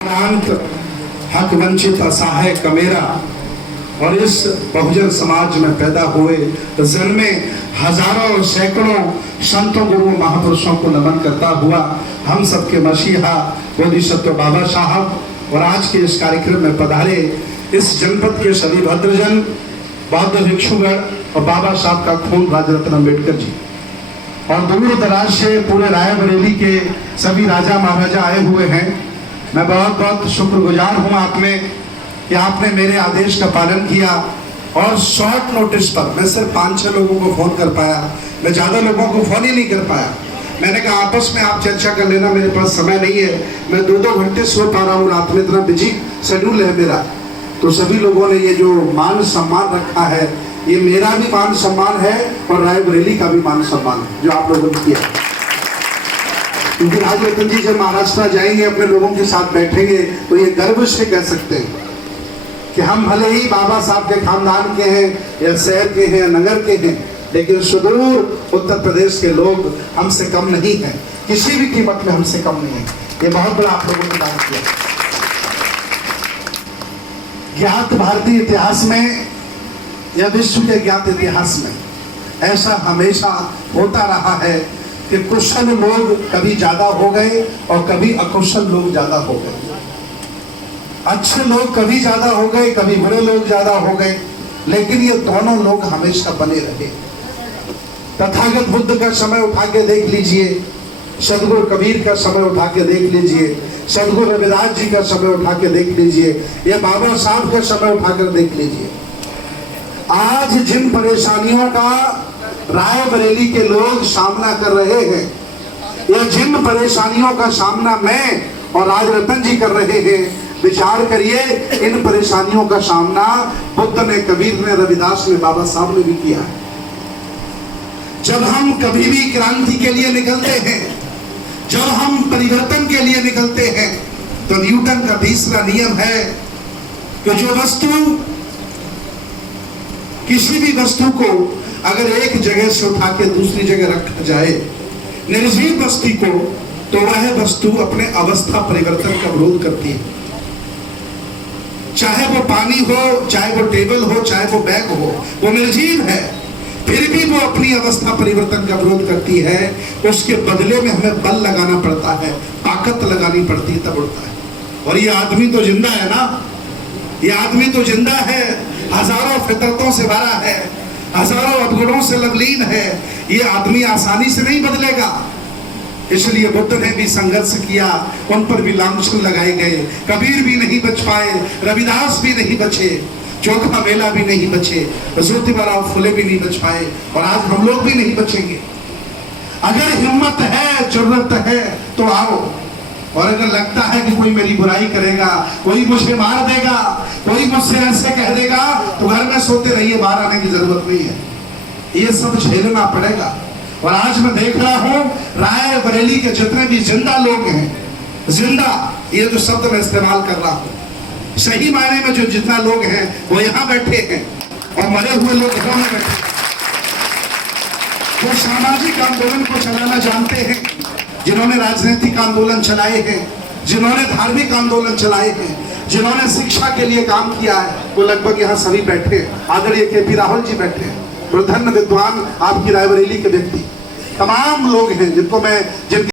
हक वंचित असहाय कमेरा और इस बहुजन समाज में पैदा हुए जन्मे हजारों सैकड़ों संतों गुरुओं महापुरुषों को नमन करता हुआ हम सबके मसीहा बोधिसत्व बाबा साहब और आज के इस कार्यक्रम में पधारे इस जनपद के सभी भद्रजन, बौद्ध भिक्षुगण और बाबा साहब का खून राजरत्न अम्बेडकर जी और दूर दराज से पूरे रायबरेली के सभी राजा महाराजा आए हुए हैं। मैं बहुत बहुत शुक्रगुजार हूँ आप में कि आपने मेरे आदेश का पालन किया और शॉर्ट नोटिस पर मैं सिर्फ 5-6 लोगों को फ़ोन कर पाया, मैं ज़्यादा लोगों को फ़ोन ही नहीं कर पाया। मैंने कहा आपस में आप चर्चा कर लेना, मेरे पास समय नहीं है, मैं 2-2 घंटे सो पा रहा हूँ रात में, इतना बिजी शेड्यूल है मेरा। तो सभी लोगों ने ये जो मान सम्मान रखा है, ये मेरा भी मान सम्मान है और रायबरेली का भी मान सम्मान है जो आप लोगों ने किया। क्योंकि राजरत्न जी जब महाराष्ट्र जाएंगे, अपने लोगों के साथ बैठेंगे, तो ये गर्व से कह सकते हैं कि हम भले ही बाबा साहब के खानदान के हैं या शहर के हैं या नगर के हैं, लेकिन सुदूर उत्तर प्रदेश के लोग हमसे कम नहीं हैं, किसी भी कीमत में हमसे कम नहीं है। ये बहुत बड़ा आप लोगों ने काम किया। ज्ञात भारतीय इतिहास में या विश्व के ज्ञात इतिहास में ऐसा हमेशा होता रहा है कि कुशल लोग कभी ज्यादा हो गए और कभी अकुशल लोग ज्यादा हो गए। अच्छे लोग कभी ज्यादा हो गए, कभी बुरे लोग ज्यादा हो गए, लेकिन ये दोनों लोग हमेशा बने रहे। तथागत बुद्ध का समय उठा के देख लीजिए, सदगुरु कबीर का समय उठा के देख लीजिए, सदगुरु रविदास जी का समय उठा के देख लीजिए, या बाबा साहब का समय उठाकर देख लीजिए। आज जिन परेशानियों का रायबरेली के लोग सामना कर रहे हैं, या जिन परेशानियों का सामना मैं और राजरत्न जी कर रहे हैं, विचार करिए, इन परेशानियों का सामना बुद्ध ने, कबीर ने, रविदास ने, बाबा साहब ने भी किया है। जब हम कभी भी क्रांति के लिए निकलते हैं, जब हम परिवर्तन के लिए निकलते हैं, तो न्यूटन का तीसरा नियम है कि जो वस्तु, किसी भी वस्तु को अगर एक जगह से उठा के दूसरी जगह रखा जाए, निर्जीव वस्तु को, तो वह वस्तु अपने अवस्था परिवर्तन का विरोध करती है। चाहे वो पानी हो, चाहे वो टेबल हो, चाहे वो बैग हो, वो निर्जीव है, फिर भी वो अपनी अवस्था परिवर्तन का विरोध करती है। उसके बदले में हमें बल लगाना पड़ता है, ताकत लगानी पड़ती है, तब उड़ता है। और ये आदमी तो जिंदा है ना, ये आदमी तो जिंदा है, हजारों फितरतों से भरा है, हजारों अवगुणों से लवलीन है। ये आदमी आसानी से नहीं बदलेगा। इसलिए बुद्ध ने भी संघर्ष किया, उन पर भी लांछन लगाए गए। कबीर भी नहीं बच पाए, रविदास भी नहीं बचे, चोखा मेला भी नहीं बचे, ज्योतिबा फुले भी नहीं बच पाए, और आज हम लोग भी नहीं बचेंगे। अगर हिम्मत है, जरूरत है, तो आओ। और अगर लगता है कि कोई मेरी बुराई करेगा, कोई मुझे मार देगा, कोई मुझसे ऐसे कह देगा, तो घर में सोते रहिए, बाहर आने की जरूरत नहीं है। ये सब झेलना पड़ेगा। और आज मैं देख रहा हूँ रायबरेली के जितने भी जिंदा लोग हैं, जिंदा, ये जो शब्द मैं इस्तेमाल कर रहा हूँ, सही मायने में जो जितना लोग हैं वो यहाँ बैठे हैं, और मरे हुए लोग यहाँ में बैठे हैं। वो सामाजिक आंदोलन को चलाना जानते हैं, जिन्होंने राजनीतिक आंदोलन चलाए हैं, जिन्होंने धार्मिक आंदोलन चलाए हैं, जिन्होंने शिक्षा के लिए काम किया है, वो लगभग यहाँ सभी बैठे हैं। आदरणीय KP राहुल जी बैठे हैं, प्रधान विद्वान आपकी रायबरेली के व्यक्ति, तमाम लोग हैं जिनको मैं, जिनके